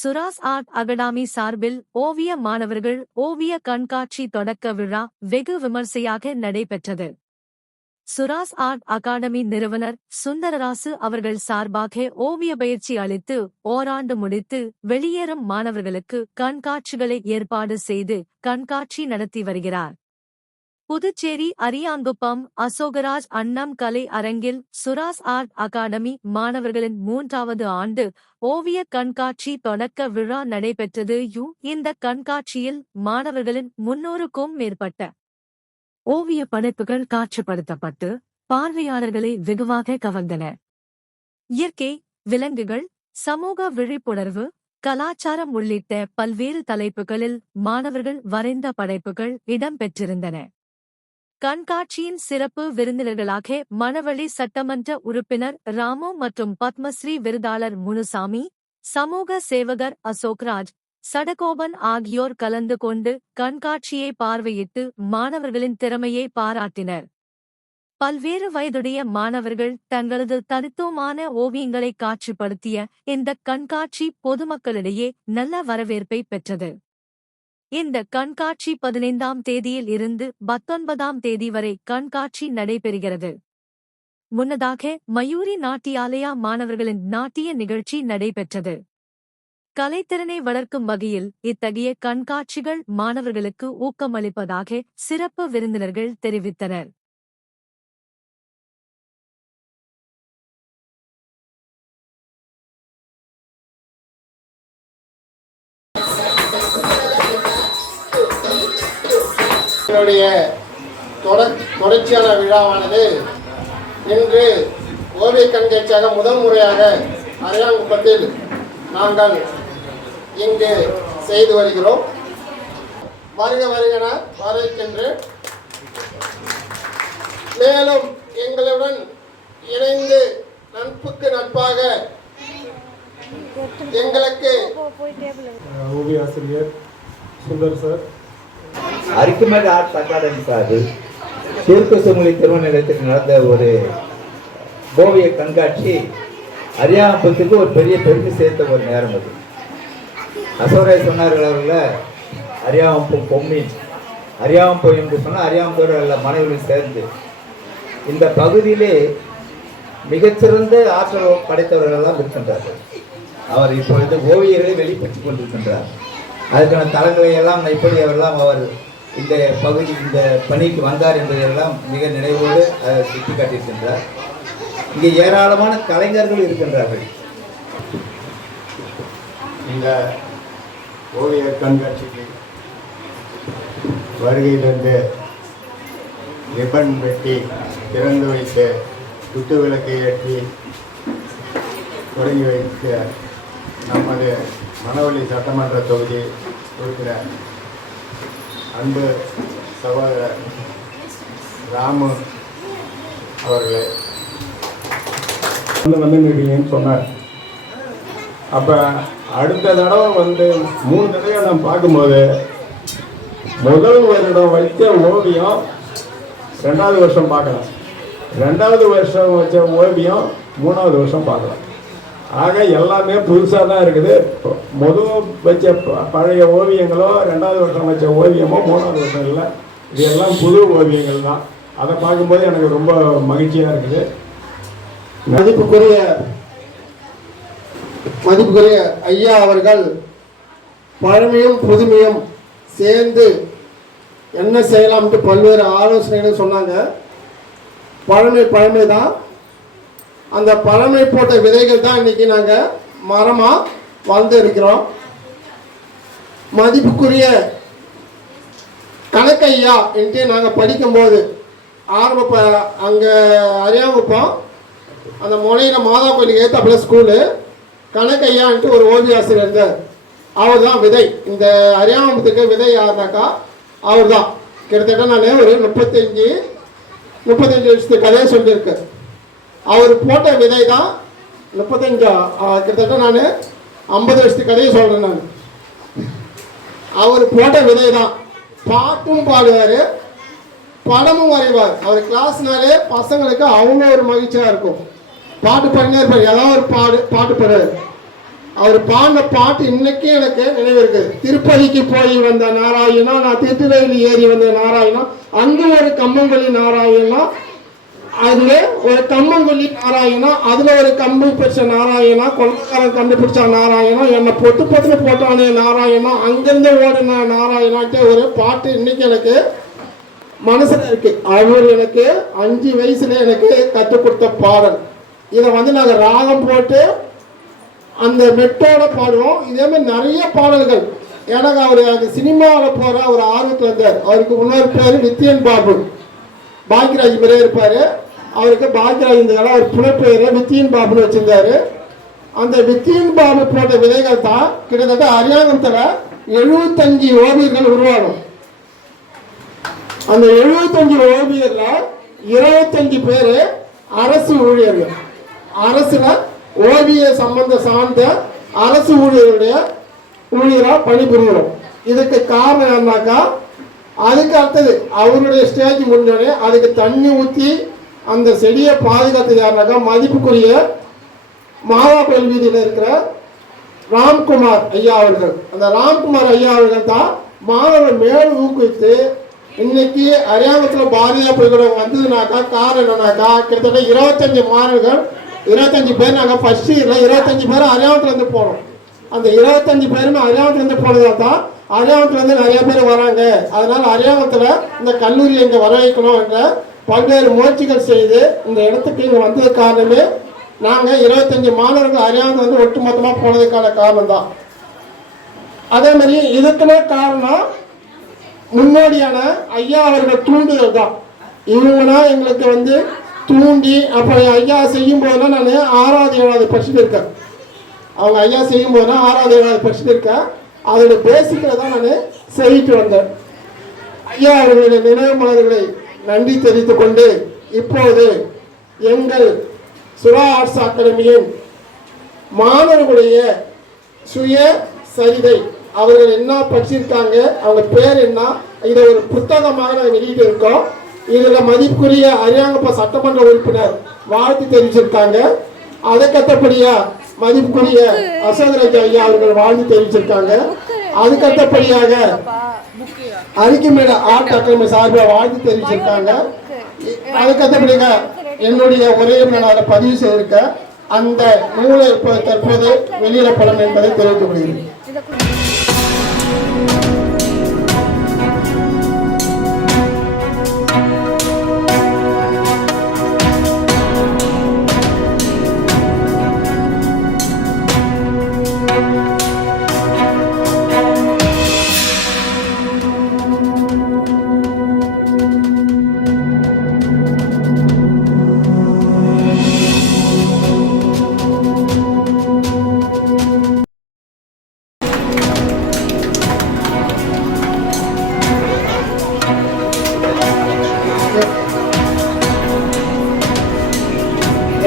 Sura's art academy சார்பில் ஓவிய மாணவர்கள் ஓவிய கண்காட்சி தொடக்க விழா வெகு விமர்சையாக நடைபெற்றது. சுராஸ் ஆர்ட் அகாடமி நிறுவனர் சுந்தரராசு அவர்கள் சார்பாக ஓவிய பயிற்சி அளித்து ஓராண்டு முடித்து வெளியேறும் மாணவர்களுக்கு கண்காட்சிகளை ஏற்பாடு செய்து கண்காட்சி நடத்தி வருகிறார். புதுச்சேரி அரியாங்குப்பம் அசோகராஜ் அண்ணம் கலை அரங்கில் சுராஸ் ஆர்ட் அகாடமி மாணவர்களின் 3வது ஆண்டு ஓவிய கண்காட்சி தொடக்க விழா நடைபெற்றது. இந்த கண்காட்சியில் மாணவர்களின் 300க்கும் மேற்பட்ட ஓவிய படைப்புகள் காட்சிப்படுத்தப்பட்டு பார்வையாளர்களை வெகுவாக கவர்ந்தன. இயற்கை, விலங்குகள், சமூக விழிப்புணர்வு, கலாச்சாரம் உள்ளிட்ட பல்வேறு தலைப்புகளில் மாணவர்கள் வரைந்த படைப்புகள் இடம்பெற்றிருந்தன. கண்காட்சியின் சிறப்பு விருந்தினர்களாக மணவெளி சட்டமன்ற உறுப்பினர் ராமு மற்றும் பத்மஸ்ரீ விருதாளர் முனுசாமி, சமூக சேவகர் அசோக்ராஜ், சடகோபன் ஆகியோர் கலந்து கொண்டு கண்காட்சியை பார்வையிட்டு மாணவர்களின் திறமையை பாராட்டினர். பல்வேறு வயதுடைய மாணவர்கள் தங்களது தனித்துவமான ஓவியங்களை காட்சிப்படுத்திய இந்த கண்காட்சி பொதுமக்களிடையே நல்ல வரவேற்பை பெற்றது. இந்த கண்காட்சி 15ஆம் தேதியில் இருந்து 19ஆம் தேதி வரை கண்காட்சி நடைபெறுகிறது. முன்னதாக மயூரி நாட்டியாலயா மாணவர்களின் நாட்டிய நிகழ்ச்சி நடைபெற்றது. கலைத்திறனை வளர்க்கும் வகையில் இத்தகைய கண்காட்சிகள் மாணவர்களுக்கு ஊக்கமளிப்பதாக சிறப்பு விருந்தினர்கள் தெரிவித்தனர். தொடர்ச்சியான விழாவானது இன்று ஓவிய கண்காட்சியாக முதல் முறையாக அரியாங்குப்பத்தில் நாங்கள் இங்கு செய்து வருகிறோம். வருக வருகென வரவேற்கின்று. மேலும் எங்களுடன் இணைந்து நட்புக்கு நட்பாக எங்களுக்கு ஓவிய ஆசிரியர் Sundar sir, Arikamedu arts academy சார்பில் திருக்குசுமொழி திருமணத்தில் நடந்த ஒரு ஓவிய கண்காட்சி அரியாங்குப்பத்துக்கு ஒரு பெரிய பெருமை சேர்த்த ஒரு நேரம். அது அசோராய் சொன்னார்கள் அவர்கள் அரியாங்குப்பம் பொம்மி அரியாங்குப்பம் என்று சொன்னால் அரியாங்குப்போடு எல்லா மனைவிகளும் சேர்ந்து இந்த பகுதியிலே மிகச்சிறந்த ஆற்றல் படைத்தவர்களெல்லாம் இருக்கின்றார்கள். அவர் இப்பொழுது ஓவியர்களை வெளிப்படுத்திக் கொண்டிருக்கின்றார். அதுக்கான தளங்களை எல்லாம் எப்படி அவரெல்லாம் அவர் இந்த பகுதி இந்த பணிக்கு வந்தார் என்பதையெல்லாம் மிக நினைவோடு சுட்டி காட்டியிருக்கின்றார். இங்கே ஏராளமான கலைஞர்கள் இருக்கின்றார்கள். இந்த ஓவிய கண்காட்சிக்கு வருகையிலிருந்து ரிப்பன் வெட்டி திறந்து வைத்து குத்து விளக்கை ஏற்றி தொடங்கி வைத்த நமது மணவெளி சட்டமன்ற தொகுதி உறுப்பினர் அன்பு சகோதரர் ராமு அவர்களை வந்துருக்கீங்கன்னு சொன்னார். அப்போ அடுத்த தடவை 3 தடவை நான் பார்க்கும்போது முதல் வருடம் வைத்த ஓவியம் 2வது வருஷம் பார்க்கலாம், 2வது வருஷம் வச்ச ஓவியம் 3வது வருஷம் பார்க்கலாம். ஆக எல்லாமே புதுசாக தான் இருக்குது. முதல் வச்ச பழைய ஓவியங்களோ 2வது வருஷம் வச்ச ஓவியமோ 3வது வருஷம் இல்லை, இது எல்லாம் புது ஓவியங்கள் தான். அதை பார்க்கும்போது எனக்கு ரொம்ப மகிழ்ச்சியாக இருக்குது. மதிப்புக்குரிய ஐயா அவர்கள் பழமையும் புதுமையும் சேர்ந்து என்ன செய்யலாம்ட்டு பல்வேறு ஆலோசனைகளும் சொன்னாங்க. பழமை தான். அந்த பழமை போட்ட விதைகள் தான் இன்னைக்கு நாங்கள் மரமாக வாழ்ந்து இருக்கிறோம். மதிப்புக்குரிய கணக்கையா என்று நாங்கள் படிக்கும்போது அங்கே அரியாங்குப்பம் அந்த முனையில் மாதா கோயிலுக்கு ஏற்றாப்புல ஸ்கூலு கணக்கையான்ட்டு ஒரு ஓவிய ஆசிரியர் இருந்தார். அவர் தான் விதை. இந்த அரியாங்குப்பத்துக்கு விதை யாருனாக்கா அவர் தான். கிட்டத்தட்ட நான் ஒரு 35 வருஷத்துக்கு கதையை சொல்லியிருக்கேன். அவர் போட்ட விதை தான் 35 கிட்டத்தட்ட நான் 50 வருஷத்துக்கு கதையை சொல்கிறேன். நான் அவர் போட்ட விதை தான். பாட்டும் பாடுவார், படமும் வரைவார். அவர் கிளாஸ்னாலே பசங்களுக்கு அவ்வளோ ஒரு மகிழ்ச்சியாக இருக்கும். பாட்டு பண்ணினே இருப்பார், ஏதாவது ஒரு பாட்டு பாடுவார். அவர் பாடின பாட்டு இன்னைக்கு எனக்கு நினைவு இருக்குது. திருப்பதிக்கு போய் வந்த நாராயணா, நான் திருத்துறையில் ஏறி வந்த நாராயணா, அங்கு ஒரு கம்மங்கொல்லி நாராயணா, அதுல ஒரு கம்மங்கொல்லி நாராயணா, அதுல ஒரு கம்பு பிடிச்ச நாராயணா, கொள்ளக்காரன் கண்டுபிடிச்ச நாராயணா, என்னை பொட்டு பொட்டுன்னு போட்டானே நாராயணா, அங்கிருந்து ஓடின நாராயணான்ட்டு ஒரு பாட்டு இன்னைக்கு எனக்கு மனசுல இருக்கு. அவர் எனக்கு 5 வயசுல எனக்கு கற்றுக் கொடுத்த பாடல். இதை நாங்கள் ராகம் போட்டு அந்த மெட்டோட பாடுவோம். இதே மாதிரி நிறைய பாடல்கள். எனக்கு அவர் அந்த சினிமாவில் போகிற ஒரு ஆர்வத்தில் இருந்தார். அவருக்கு இன்னொரு பேர் வித்யன் பாபு, பாக்யராஜ் மாதிரியே இருப்பார். அவருக்கு பாக்யராஜ் இருந்ததால அவர் புனைப்பெயரை வித்யன் பாபுன்னு வச்சிருந்தாரு. அந்த வித்யன் பாபு போட்ட விதைகள் தான் கிட்டத்தட்ட அரியாங்கத்தில் 75 ஓவியர்கள் உருவாகும். அந்த 75 ஓவியர்ல 25 பேர் அரசு ஊழியர்கள். அரசுல ஓவிய சம்பந்த சார்ந்த அரசு ஊழியரா பணிபுரியணும். இதுக்கு காரணம் என்னன்னாக்கா, அதுக்கு அடுத்தது அவருடைய ஸ்டேஜ் முடிஞ்சோடனே அதுக்கு தண்ணி ஊற்றி அந்த செடியை பாதுகாத்தது யாருனாக்கா மதிப்புக்குரிய மாதா கோயில் வீதியில் இருக்கிற ராம்குமார் ஐயா அவர்கள். அந்த ராம்குமார் ஐயா அவர்கள் தான் மாணவர்கள் மேலும் ஊக்குவித்து இன்னைக்கு அரியாங்கத்தில் பாரதியா பள்ளிக்கூடம் வந்ததுனாக்கா காரணம் என்னன்னாக்கா, கிட்டத்தட்ட 25 மாணவர்கள் 25 பேர் நாங்கள் ஃபர்ஸ்ட் இயரில் 25 பேர் அரியாங்கத்துலேருந்து போனோம். அந்த 25 பேருமே அரியாங்கத்துலேருந்து போனதால் தான் அரியாங்கத்துலேருந்து நிறைய பேர் வராங்க. அதனால் அரியாங்கத்தில் இந்த கல்லூரி இங்கே வர வைக்கணும் என்ற பல்வேறு முயற்சிகள் செய்து இந்த இடத்துக்கு இங்கே வந்தது காரணமே நாங்கள் 25 மாணவர்கள் அரியாங்கத்தில் ஒட்டுமொத்தமாக போனதுக்கான காரணம் தான். அதே மாதிரி இதுக்குமே காரணம் முன்னோடியான ஐயா அவர்கள் தூண்டுதல் தான். இவங்கன்னா எங்களுக்கு தூண்டி அப்போ ஐயா செய்யும் போதெல்லாம் நான் 6வது 7வது படிச்சுட்டு இருக்கேன். அவங்க ஐயா செய்யும் போதெல்லாம் 6வது 7வது படிச்சுட்டு இருக்கேன். அதோட பேசிக்கில் தான் நான் செய்யிட்டு வந்தேன். ஐயா அவர்களுடைய நினைவு மலர்களை நன்றி தெரிவித்துக் கொண்டு இப்போது எங்கள் சுரா ஆர்ட்ஸ் அகாடமியின் மாணவர்களுடைய சுய சரிதை, அவர்கள் என்ன படிச்சிருக்காங்க, அவங்க பேர் என்ன, இதை ஒரு புத்தகமாக நாங்கள் வெளியிட்டு இருக்கோம். இதில் மதிப்புக்குரிய அரியாங்கப்பா சட்டமன்ற உறுப்பினர் வாழ்த்து தெரிவிச்சிருக்காங்க. அதுக்கத்தபடியா மதிப்புக்குரிய அசோகராஜ் ஐயா அவர்கள் வாழ்த்து தெரிவிச்சிருக்காங்க. அதுக்கத்தபடியாக அரிக்குமேடு ஆர்ட் அகாடமி சார்பில் வாழ்த்து தெரிவிச்சிருக்காங்க. அதுக்கத்தபடியாக என்னுடைய உரையை நான் அதை பதிவு செய்திருக்கேன். அந்த நூலை தற்போது வெளியிடப்படும் என்பதை தெரிவித்துக் கொள்கிறேன்.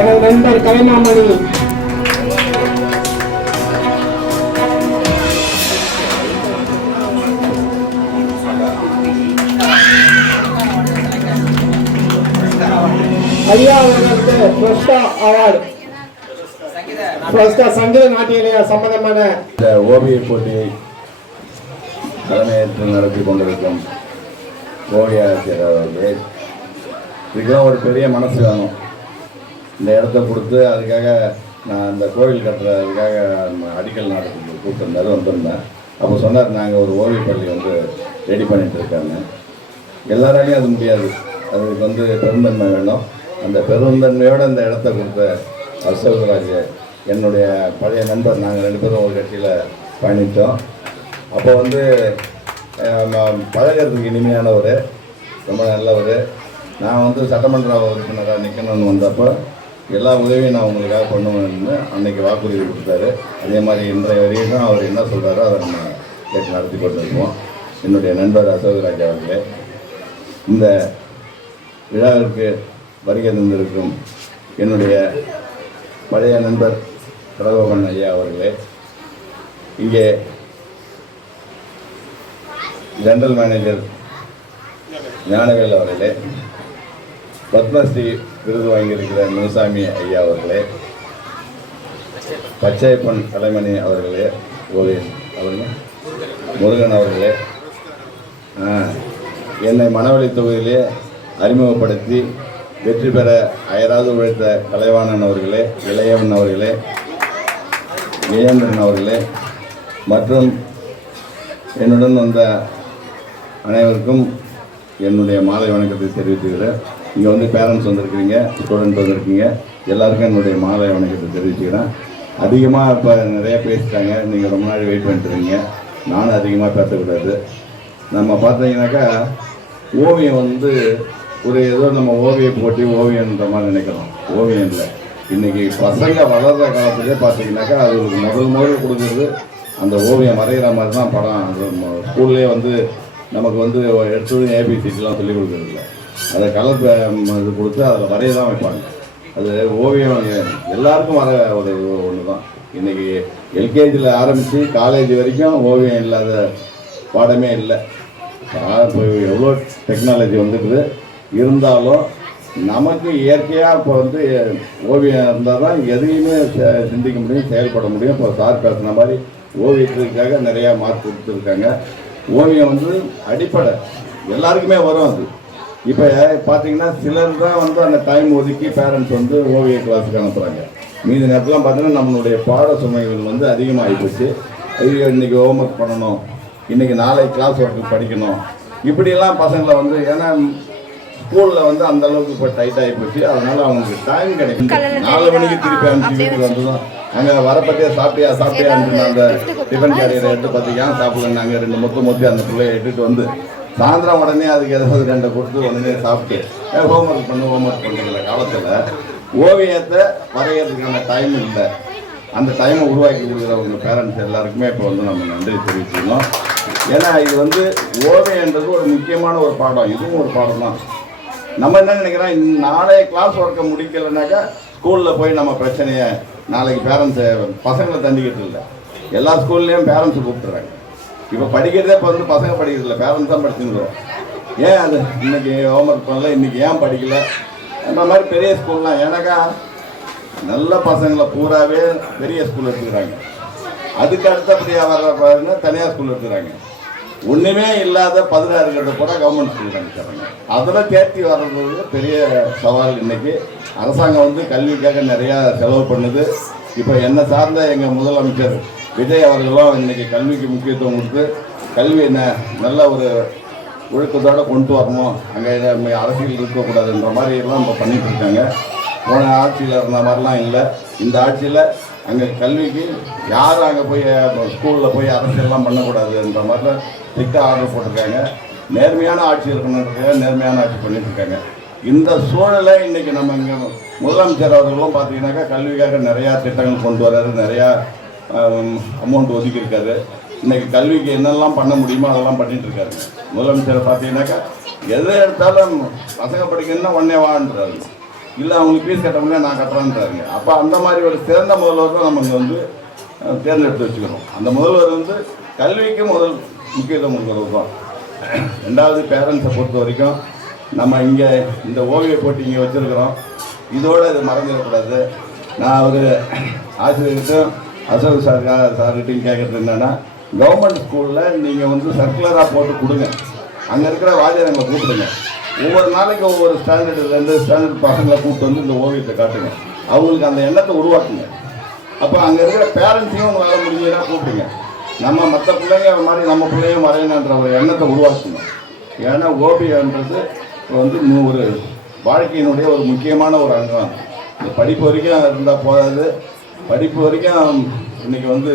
எனது நண்பர் கலைமாமணி ஐயா அவர்களுக்கு பிரஸ்டா அவார்டு, பிரஸ்டா சங்கீத நாட்டிய சம்பந்தமான இந்த ஓவிய போட்டியை தலைமையேற்று நடத்தி கொண்டிருக்கும் ஓவிய ஆசிரியர் அவர்களே, இதுக்கெல்லாம் ஒரு பெரிய மனசு வேணும். இந்த இடத்த கொடுத்து அதுக்காக நான் அந்த கோவில் கட்டுறதுக்காக அடிக்கல் நாடகத்துக்கு கூப்பிட்டுருந்தாரு, வந்திருந்தேன். அப்போ சொன்னார், நாங்கள் ஒரு ஓவிய பள்ளி ரெடி பண்ணிட்டு இருக்காங்க. எல்லாராலையும் அது முடியாது, அதுக்கு பெருந்தன்மை வேணும். அந்த பெருந்தன்மையோடு இந்த இடத்த கொடுத்த அசோகராஜ் என்னுடைய பழைய நண்பர். நாங்கள் 2 பேரும் ஒரு கட்சியில் பயணித்தோம். அப்போ பழகிறதுக்கு இனிமையானவர், ரொம்ப நல்லவர். நான் சட்டமன்ற உறுப்பினராக நிற்கணும்னு வந்தப்போ எல்லா உதவியும் நான் உங்களுக்காக பண்ணுவேன்னு அன்றைக்கி வாக்குறுதி கொடுத்தாரு. அதே மாதிரி இன்றைய வரைக்கும் அவர் என்ன சொல்கிறாரோ அதை நம்ம கேட்டு நடத்தி கொண்டிருக்கோம். என்னுடைய நண்பர் அசோகராஜ் அவர்களே, இந்த விழாவிற்கு வருகை தந்திருக்கும் என்னுடைய பழைய நண்பர் கடகோபன் ஐயா அவர்களே, இங்கே ஜெனரல் மேனேஜர் ஞானவேல் அவர்களே, பத்மஸ்ரீ விருது வாங்கியிருக்கிற முனுசாமி ஐயா அவர்களே, பச்சையப்பன் கலைமணி அவர்களே, ஓவியன் அவர்களே, முருகன் அவர்களே, என்னை மணவெளி தொகுதியிலே அறிமுகப்படுத்தி வெற்றி பெற அயராது உழைத்த கலைவாணன் அவர்களே, இளையவன் அவர்களே, ஜெயேந்திரன் அவர்களே மற்றும் என்னுடன் வந்த அனைவருக்கும் என்னுடைய மாலை வணக்கத்தை தெரிவித்துக்கிறேன். இங்கே வந்து பேரண்ட்ஸ் வந்திருக்கிறீங்க, ஸ்டூடெண்ட் வந்திருக்கீங்க, எல்லாருக்கும் என்னுடைய மாலை வணக்கத்தை தெரிவிச்சுக்கிறேன். அதிகமாக இப்போ நிறைய பேசிட்டாங்க, நீங்கள் ரொம்ப நாள் வெயிட் பண்ணிட்டுருக்கீங்க. நானும் அதிகமாக பேசக்கூடாது. நம்ம பார்த்தீங்கன்னாக்கா ஓவியம் வந்து ஒரு ஏதோ நம்ம ஓவிய போட்டி ஓவியன்ற மாதிரி நினைக்கிறோம். ஓவியம் இல்லை. இன்றைக்கி பசங்க வளர்கிற காலத்துலேயே பார்த்தீங்கன்னாக்கா அது முதல் கொடுக்குறது அந்த ஓவியம் வரைகிற மாதிரி தான் படம். அது ஸ்கூல்லேயே வந்து நமக்கு வந்து எடுத்து ஏபிசிடிலாம் சொல்லிக் கொடுக்குறதில்ல. அதை கலர் இது கொடுத்து அதில் வரைய தான் வைப்பாங்க. அது ஓவியம் எல்லாருக்கும் வர ஒரு ஒன்று தான். இன்றைக்கி எல்கேஜியில் ஆரம்பித்து காலேஜ் வரைக்கும் ஓவியம் இல்லாத பாடமே இல்லை. இப்போ எவ்வளோ டெக்னாலஜி வந்துடுது, இருந்தாலும் நமக்கு இயற்கையாக இப்போ வந்து ஓவியம் இருந்தால் தான் எதையுமே சிந்திக்க முடியும், செயல்பட முடியும். இப்போ சார் பேசுன மாதிரி ஓவியத்துக்காக நிறையா மார்க் கொடுத்துருக்காங்க. ஓவியம் வந்து அடிப்படை எல்லாருக்குமே வரும். அது இப்போ பார்த்தீங்கன்னா சிலர் தான் வந்து அந்த டைம் ஒதுக்கி பேரண்ட்ஸ் வந்து ஓவிய கிளாஸுக்கு அனுப்புகிறாங்க. மீதி நேரத்துலாம் பார்த்தீங்கன்னா நம்மளுடைய பாட சுமைகள் வந்து அதிகமாகி போச்சு. ஐயோ இன்றைக்கி ஹோம்ஒர்க் பண்ணணும், இன்றைக்கி நாளை கிளாஸ் ஒர்க்கு படிக்கணும், இப்படியெல்லாம் பசங்களை வந்து ஏன்னா ஸ்கூலில் வந்து அந்தளவுக்கு இப்போ டைட் ஆகி போச்சு. அதனால் அவங்களுக்கு டைம் கிடைக்கும். 4 மணிக்கு திருப்பி அனுப்பிச்சு வீட்டுக்கு வந்ததும் அங்கே வரப்பற்றியே சாப்பிட்டியான்னு அந்த டிஃபன் கேரியரை எடுத்து பார்த்து ஏன் சாப்பிடலன்னாங்க. 2 மொத்தி அந்த பிள்ளைய எடுத்துகிட்டு வந்து சாயந்தரம் உடனே அதுக்கு ஏதாவது 2 கொடுத்து உடனே சாப்பிட்டு ஹோம்ஒர்க் பண்ணுறதில்ல. காலத்தில் ஓவியத்தை வரைகிறதுக்கான டைம் இல்லை. அந்த டைமை உருவாக்கி கொடுக்குறவங்க பேரண்ட்ஸ் எல்லாருக்குமே இப்போ வந்து நம்ம நன்றி தெரிவிச்சுக்கணும். ஏன்னா இது வந்து ஓவியன்றது ஒரு முக்கியமான ஒரு பாடம். இதுவும் ஒரு பாடம் தான். நம்ம என்ன நினைக்கிறோம், நாளைய கிளாஸ் ஒர்க்கை முடிக்கலைனாக்கா ஸ்கூலில் போய் நம்ம பிரச்சனையை நாளைக்கு பேரண்ட்ஸை பசங்களை தண்டிக்கிறது இல்லை. எல்லா ஸ்கூல்லேயும் பேரண்ட்ஸை கூப்பிட்டுறாங்க. இப்போ படிக்கிறதே இப்போ வந்து பசங்க படிக்கிறது இல்லை, பேரண்ட்ஸ் தான் படிச்சுருக்கிறோம். ஏன் அது இன்றைக்கி ஹோம்ஒர்க் பண்ணல, இன்றைக்கி ஏன் படிக்கலை அந்த மாதிரி பெரிய ஸ்கூல்லாம். ஏன்னாக்கா நல்ல பசங்களை பூராவே பெரிய ஸ்கூல் எடுத்துக்கிறாங்க. அதுக்கு அடுத்தபடியாக வர்ற பாருங்க தனியார் ஸ்கூல் எடுத்துக்கிறாங்க. ஒன்றுமே இல்லாத 16 கட்ட கூட கவர்மெண்ட் ஸ்கூல் அனுப்பிச்சாங்க. அதில் தேர்ச்சி வர்றது பெரிய சவால். இன்றைக்கி அரசாங்கம் வந்து கல்விக்காக நிறையா செலவு பண்ணுது. இப்போ என்னை சார்ந்த எங்கள் முதலமைச்சர் விஜய் அவர்களும் இன்றைக்கி கல்விக்கு முக்கியத்துவம் கொடுத்து கல்வி நல்ல ஒரு ஒழுக்கத்தோடு கொண்டு வரணும், அங்கே அரசியல் இருக்கக்கூடாதுன்ற மாதிரி எல்லாம் இப்போ பண்ணிகிட்டு இருக்காங்க. போன ஆட்சியில் இருந்த மாதிரிலாம் இல்லை. இந்த ஆட்சியில் அங்கே கல்விக்கு யாரும் அங்கே போய் ஸ்கூலில் போய் அரசியல்லாம் பண்ணக்கூடாதுன்ற மாதிரிலாம் ஸ்ட்ரிக்டாக ஆர்டர் போட்டிருக்காங்க. நேர்மையான ஆட்சி இருக்கணுன்றதுக்காக நேர்மையான ஆட்சி பண்ணிட்டுருக்காங்க. இந்த சூழலை இன்றைக்கி நம்ம இங்கே முதலமைச்சர் அவர்களும் பார்த்தீங்கன்னாக்கா கல்விக்காக நிறையா திட்டங்கள் கொண்டு வர்றாரு, நிறையா அமௌண்ட் ஒதுக்கியிருக்காரு. இன்றைக்கி கல்விக்கு என்னெல்லாம் பண்ண முடியுமோ அதெல்லாம் பண்ணிகிட்ருக்காரு. முதலமைச்சர் பார்த்தீங்கன்னாக்கா எதை எடுத்தாலும் பசங்க படிக்கணும்னா உடனே வான்றாரு, இல்லை அவங்களுக்கு ஃபீஸ் கட்ட முடியாது நான் கட்டுறேன்றாருங்க. அப்போ அந்த மாதிரி ஒரு சிறந்த முதல்வர் தான் நம்ம இங்கே வந்து தேர்ந்தெடுத்து வச்சுக்கிறோம். அந்த முதல்வர் வந்து கல்விக்கு முதல் முக்கியத்துவம் கொடுக்குறது தான். 2வது பேரண்ட்ஸை பொறுத்த வரைக்கும் நம்ம இங்கே இந்த ஓவிய போட்டி இங்கே வச்சுருக்கிறோம். இதோடு இது மறந்துடக்கூடாது. நான் ஒரு ஆசிரியர்கிட்டும் அசோக் சார்கிட்டையும் கேட்குறது என்னென்னா, கவர்மெண்ட் ஸ்கூலில் நீங்கள் வந்து சர்க்குலராக போட்டு கொடுங்க, அங்கே இருக்கிற வாத்தியாரங்களை கூப்பிடுங்க, ஒவ்வொரு நாளைக்கு ஒவ்வொரு ஸ்டாண்டர்டு 2 ஸ்டாண்டர்ட் பசங்களை கூப்பிட்டு வந்து இந்த ஓவியத்தை காட்டுங்க, அவங்களுக்கு அந்த எண்ணத்தை உருவாக்குங்க. அப்போ அங்கே இருக்கிற பேரண்ட்ஸையும் உங்களால் முடிஞ்சதுன்னா கூப்பிடுங்க. நம்ம மற்ற பிள்ளைங்க மாதிரி நம்ம பிள்ளையும் வரையணுன்ற ஒரு எண்ணத்தை உருவாக்குங்க. ஏன்னா ஓவியன்றது வந்து ஒரு வாழ்க்கையினுடைய ஒரு முக்கியமான ஒரு அங்கம். இந்த படிப்பு வரைக்கும் இருந்தால் போதாது, படிப்பு வரைக்கும் இன்றைக்கி வந்து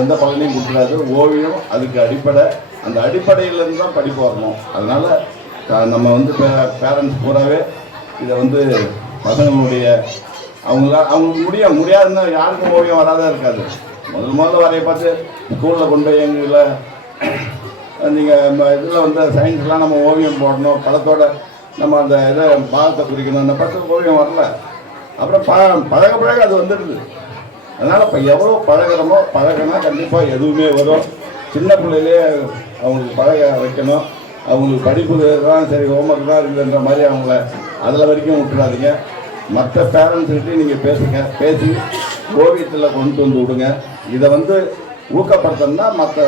எந்த பலனையும் கொடுத்துடாது. ஓவியம் அதுக்கு அடிப்படை. அந்த அடிப்படையிலேருந்து தான் படிப்பு வரணும். அதனால் நம்ம வந்து பேரண்ட்ஸ் பூராவே இதை வந்து பசங்களுடைய அவங்களுக்கு முடியாதுன்னா யாருக்கும் ஓவியம் வராதான் இருக்காது. முதல்ல வரைய பார்த்து ஸ்கூலில் கொண்டு போய் எங்களை நீங்கள் இதில் வந்து சயின்ஸ்லாம் நம்ம ஓவியம் போடணும், படத்தோட நம்ம அந்த இதை பாகத்தை குறிக்கணும், அந்த படத்துக்கு ஓவியம் வரல. அப்புறம் பழக அது வந்துடுது. அதனால் இப்போ எவ்வளோ பழகினா கண்டிப்பாக எதுவுமே வரும். சின்ன பிள்ளையிலே அவங்களுக்கு பழக வைக்கணும். அவங்களுக்கு படிப்பு தான் சரி, ஹோம்ஒர்க் தான் இருக்குதுன்ற மாதிரி அவங்கள அதில் வரைக்கும் விட்டுறாதீங்க. மற்ற பேரண்ட்ஸ்கிட்டையும் நீங்கள் பேசி ஓவியத்தில் கொண்டு வந்து விடுங்க. இதை வந்து ஊக்கப்படுத்தணும்னா மற்ற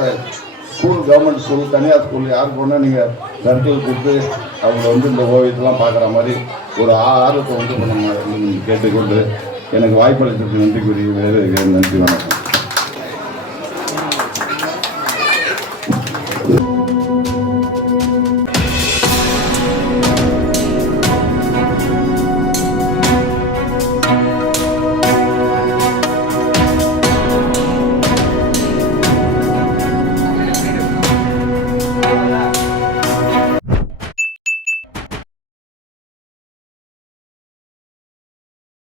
ஸ்கூல், கவர்மெண்ட் ஸ்கூல், தனியார் ஸ்கூல் யாருக்கு வேணால் நீங்கள் சர்க்கிள் கொடுத்து அவங்க வந்து இந்த ஓவியத்தெல்லாம் பார்க்குற மாதிரி ஒரு ஆர்வத்தை வந்து நம்ம கேட்டுக்கொண்டு எனக்கு வாய்ப்பளித்ததுக்கு நன்றி கூறி வேறு நன்றி, வணக்கம்.